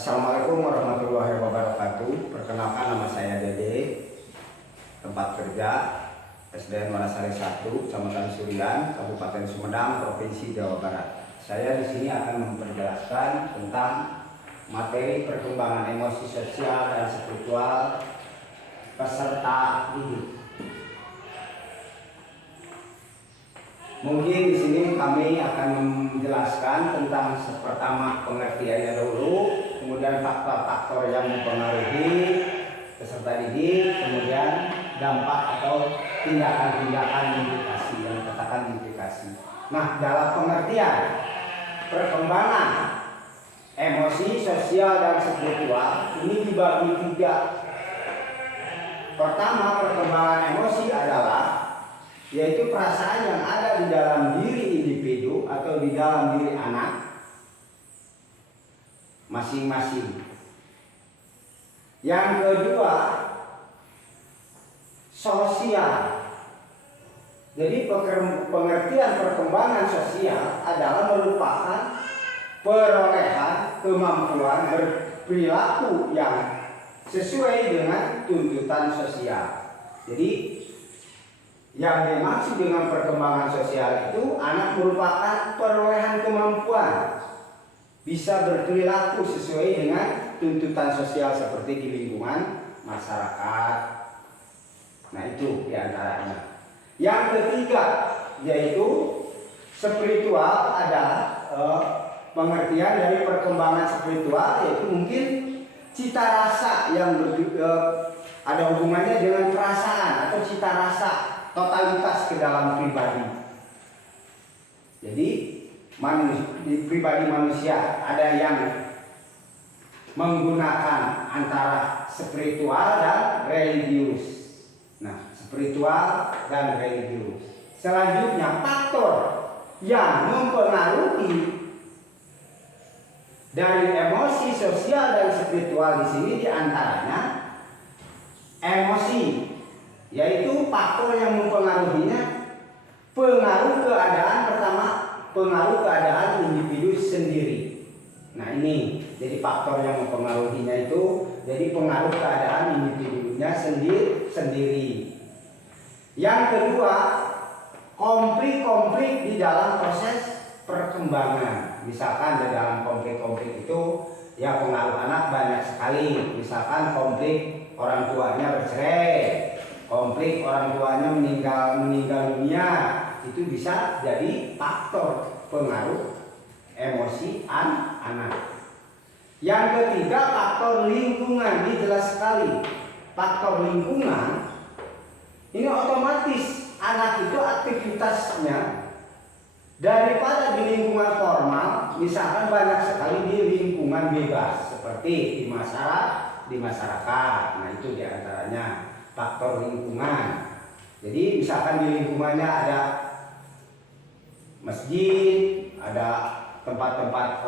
Assalamualaikum warahmatullahi wabarakatuh. Perkenalkan, nama saya Dede, tempat kerja SDN Wanasari 1, Kecamatan Surian, Kabupaten Sumedang, Provinsi Jawa Barat. Saya di sini akan memperjelaskan tentang materi perkembangan emosi sosial dan spiritual peserta didik. Mungkin di sini kami akan menjelaskan tentang pertama pengertiannya dulu, kemudian faktor-faktor yang mempengaruhi peserta didik, kemudian dampak atau tindakan-tindakan implikasi yang katakan implikasi. Nah, dalam pengertian perkembangan emosi sosial dan spiritual ini dibagi tiga. Pertama, perkembangan emosi adalah yaitu perasaan yang ada di dalam diri individu atau di dalam diri anak masing-masing. Yang kedua, sosial. Jadi pengertian perkembangan sosial adalah merupakan perolehan kemampuan berperilaku yang sesuai dengan tuntutan sosial. Jadi yang dimaksud dengan perkembangan sosial itu anak merupakan perolehan kemampuan bisa berperilaku sesuai dengan tuntutan sosial seperti di lingkungan masyarakat. Nah, itu diantaranya. Yang ketiga yaitu spiritual adalah pengertian dari perkembangan spiritual, yaitu mungkin cita rasa yang ada hubungannya dengan perasaan atau cita rasa totalitas ke dalam pribadi. Jadi di pribadi manusia ada yang menggunakan antara spiritual dan religius. Nah, spiritual dan religius. Selanjutnya, faktor yang mempengaruhi dari emosi sosial dan spiritual di sini diantaranya emosi, yaitu faktor yang mempengaruhinya pengaruh keadaan. Pertama, pengaruh keadaan individu sendiri. Nah, ini jadi faktor yang mempengaruhinya itu jadi pengaruh keadaan individunya sendiri. Yang kedua, konflik-konflik di dalam proses perkembangan. Misalkan di dalam konflik-konflik itu ya pengaruh anak banyak sekali. Misalkan konflik orang tuanya bercerai, konflik orang tuanya meninggal dunia, itu bisa jadi faktor pengaruh emosi anak. Yang ketiga, faktor lingkungan. Ini jelas sekali. Faktor lingkungan ini otomatis anak itu aktivitasnya daripada di lingkungan formal, misalkan banyak sekali di lingkungan bebas seperti di masyarakat. Nah, itu diantaranya faktor lingkungan. Jadi misalkan di lingkungannya ada masjid, ada tempat-tempat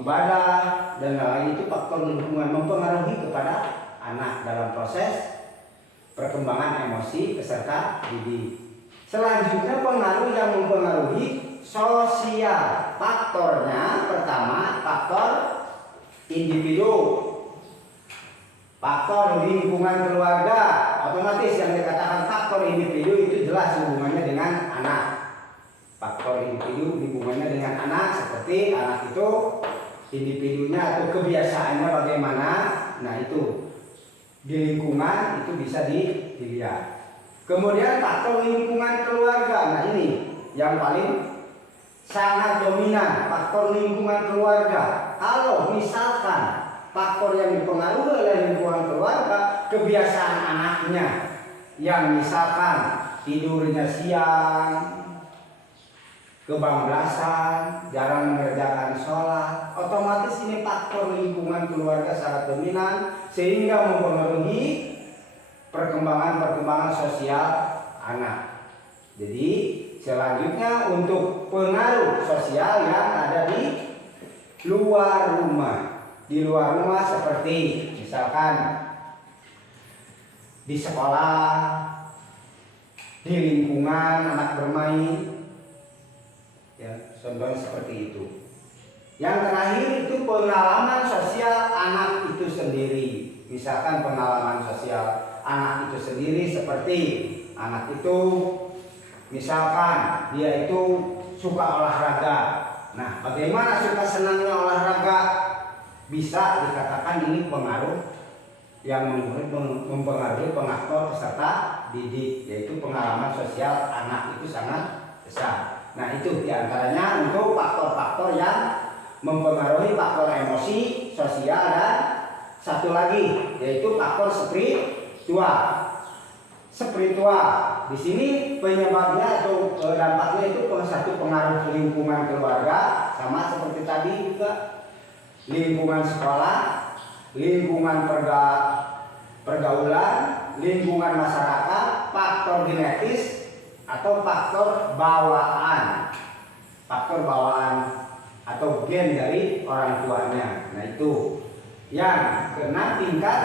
ibadah dan lain, itu faktor lingkungan mempengaruhi kepada anak dalam proses perkembangan emosi peserta didik. Selanjutnya, pengaruh yang mempengaruhi sosial. Faktornya pertama, faktor individu, faktor lingkungan keluarga. Otomatis yang dikatakan faktor individu itu jelas hubungannya dengan anak. Faktor individu hubungannya dengan anak, seperti anak itu individunya atau kebiasaannya bagaimana. Nah, itu di lingkungan itu bisa dilihat. Kemudian faktor lingkungan keluarga. Nah, ini yang paling sangat dominan, faktor lingkungan keluarga. Kalau misalkan faktor yang dipengaruhi oleh lingkungan keluarga, kebiasaan anaknya yang misalkan tidurnya siang, kebablasan, jarang mengerjakan sholat, otomatis ini faktor lingkungan keluarga sangat dominan sehingga mempengaruhi perkembangan sosial anak. Jadi selanjutnya, untuk pengaruh sosial yang ada di luar rumah. Di luar rumah seperti misalkan di sekolah, di lingkungan anak bermain, ya, contohnya seperti itu. Yang terakhir itu pengalaman sosial anak itu sendiri. Misalkan pengalaman sosial anak itu sendiri seperti anak itu misalkan dia itu suka olahraga. Nah, bagaimana suka senangnya olahraga? Bisa dikatakan ini pengaruh yang mempengaruhi pengaktor peserta didik, yaitu pengalaman sosial anak itu sangat besar. Nah, itu diantaranya untuk faktor-faktor yang mempengaruhi faktor emosi, sosial, dan satu lagi yaitu faktor spiritual. Di sini penyebabnya atau dampaknya itu satu pengaruh lingkungan keluarga, sama seperti tadi juga lingkungan sekolah, lingkungan pergaulan, lingkungan masyarakat, faktor genetis atau faktor bawaan atau gen dari orang tuanya. Nah, itu yang kena tingkat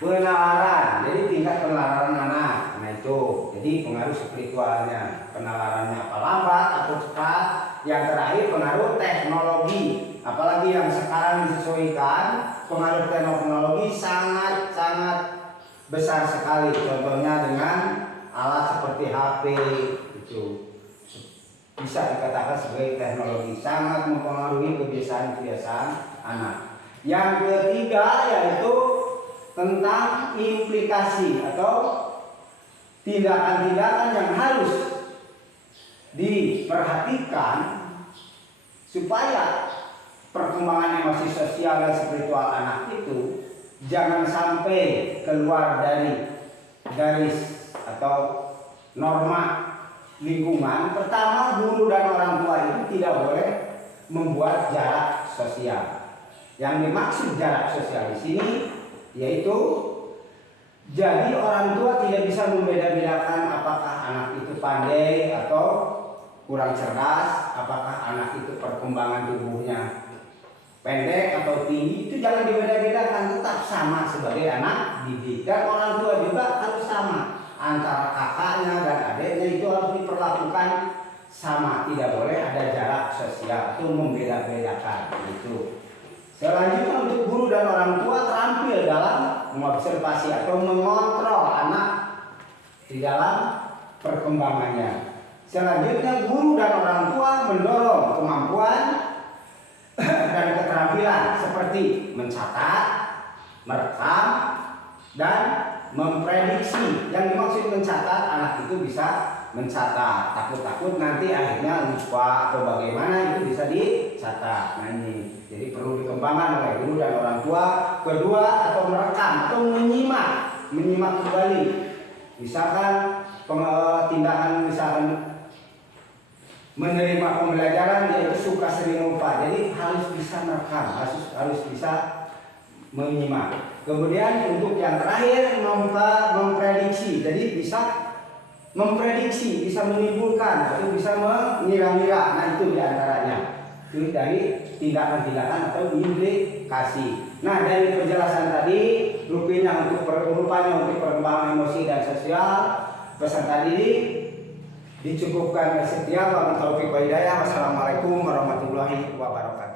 penalaran, jadi tingkat penalaran anak. Nah, itu jadi pengaruh spiritualnya, penalarannya apa lambat atau cepat. Yang terakhir pengaruh teknologi, apalagi yang sekarang disesuaikan, pengaruh teknologi sangat besar sekali. Contohnya dengan alat seperti HP, itu bisa dikatakan sebagai teknologi, sangat mempengaruhi kebiasaan-kebiasaan anak. Yang ketiga yaitu tentang implikasi atau tindakan-tindakan yang harus diperhatikan supaya perkembangan emosi sosial dan spiritual anak itu jangan sampai keluar dari garis atau norma lingkungan. Pertama, guru dan orang tua itu tidak boleh membuat jarak sosial. Yang dimaksud jarak sosial di sini yaitu jadi orang tua tidak bisa membeda-bedakan apakah anak itu pandai atau kurang cerdas, apakah anak itu perkembangan tubuhnya pendek atau tinggi, itu jangan dibeda-bedakan, tetap sama sebagai anak didik. Dan orang tua juga harus sama, antara kakaknya dan adiknya itu harus diperlakukan sama, tidak boleh ada jarak sosial atau membeda-bedakan itu. Selanjutnya untuk guru dan orang tua terampil dalam mengobservasi atau mengontrol anak di dalam perkembangannya. Selanjutnya guru dan orang tua mendorong kemampuan dan keterampilan seperti mencatat, merekam, dan memprediksi. Yang dimaksud mencatat, anak itu bisa mencatat, takut-takut nanti akhirnya lupa atau bagaimana, itu bisa dicatat. Nah, ini jadi perlu dikembangkan oleh guru dan orang tua. Kedua, atau merekam atau menyimak kembali. Misalkan tindakan menerima pembelajaran yaitu suka sering lupa, jadi harus bisa merekam, harus bisa menyimak. Kemudian untuk yang terakhir memprediksi, jadi bisa memprediksi, bisa menimbulkan atau bisa mengira-ngira. Nah, itu diantaranya itu dari tindakan-tindakan atau implikasi. Nah, dari penjelasan tadi rupanya untuk perkembangan emosi dan sosial peserta didik dicukupkan. Sekian, wabillahi taufiq wal hidayah. Wassalamualaikum warahmatullahi wabarakatuh.